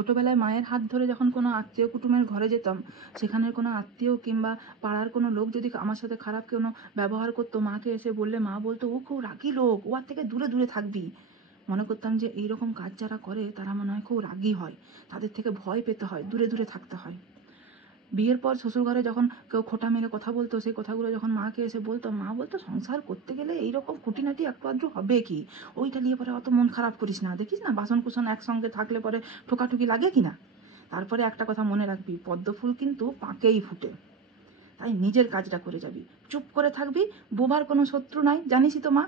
ছোটোবেলায় মায়ের হাত ধরে যখন কোনো আত্মীয় কুটুমের ঘরে যেতাম, সেখানের কোনো আত্মীয় কিংবা পাড়ার কোনো লোক যদি আমার সাথে খারাপ কোনো ব্যবহার করতো, মাকে এসে বললে মা বলতো ও খুব রাগী লোক, ও আর থেকে দূরে দূরে থাকবি। মনে করতাম যে এইরকম কাজ যারা করে তারা মনে হয় খুব রাগী হয়, তাদের থেকে ভয় পেতে হয়, দূরে দূরে থাকতে হয়। বিয়ের পর শ্বশুরঘরে যখন কেউ খোঁটা মেরে কথা বলতো, সেই কথাগুলো যখন মাকে এসে বলতো, মা বলতো সংসার করতে গেলে এইরকম খুঁটিনাটি একটু আধটু হবে কি, ওইটা নিয়ে পরে অত মন খারাপ করিস না, দেখিস না বাসন কুসন একসঙ্গে থাকলে পরে ঠোকাঠুকি লাগে কি না। তারপরে একটা কথা মনে রাখবি, পদ্ম ফুল কিন্তু পাকেই ফুটে, তাই নিজের কাজটা করে যাবি, চুপ করে থাকবি, বোবার কোনো শত্রু নাই, জানিসই তো মা।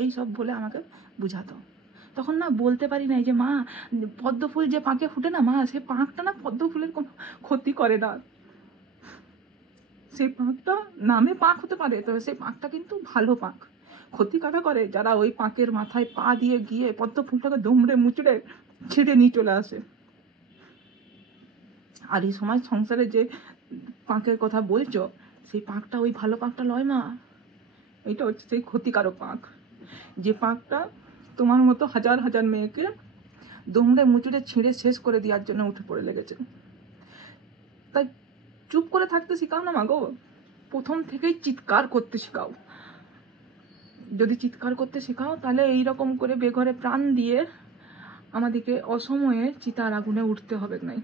এই সব বলে আমাকে বুঝাতো। তখন না বলতে পারি নাই যে মা পদ্ম ফুল যে পাকে ফুটে না মা, সে পাঁকটা না পদ্ম ফুলের কোনো ক্ষতি করে না, সেই পাঁকটা নামে পাঁক হতে পারে, তবে সেই পাঁকটা কিন্তু ভালো পাঁক। ক্ষতি কাটা করে যারা ওই পাঁকের মাথায় পা দিয়ে গিয়ে পদ্ম ফুলটাকে দুমড়ে মুচড়ে ছিঁড়ে নিয়ে চলে আসে। আর এই সময় সংসারে যে পাঁকের কথা বলছো, সেই পাঁকটা ওই ভালো পাঁকটা লয় মা, এইটা হচ্ছে সেই ক্ষতিকারক পাঁক, যে পাঁকটা তোমার মতো হাজার হাজার মেয়েকে দুমড়ে মুচড়ে ছিঁড়ে শেষ করে দেওয়ার জন্য উঠে পড়ে লেগেছে। তাই চুপ করে থাকতে শেখাও না মা গো, প্রথম থেকেই চিৎকার করতে শেখাও। যদি চিৎকার করতে শেখাও তাহলে এইরকম করে বেঘরে প্রাণ দিয়ে আমাদেরকে অসময়ে চিতার আগুনে উঠতে হবে না।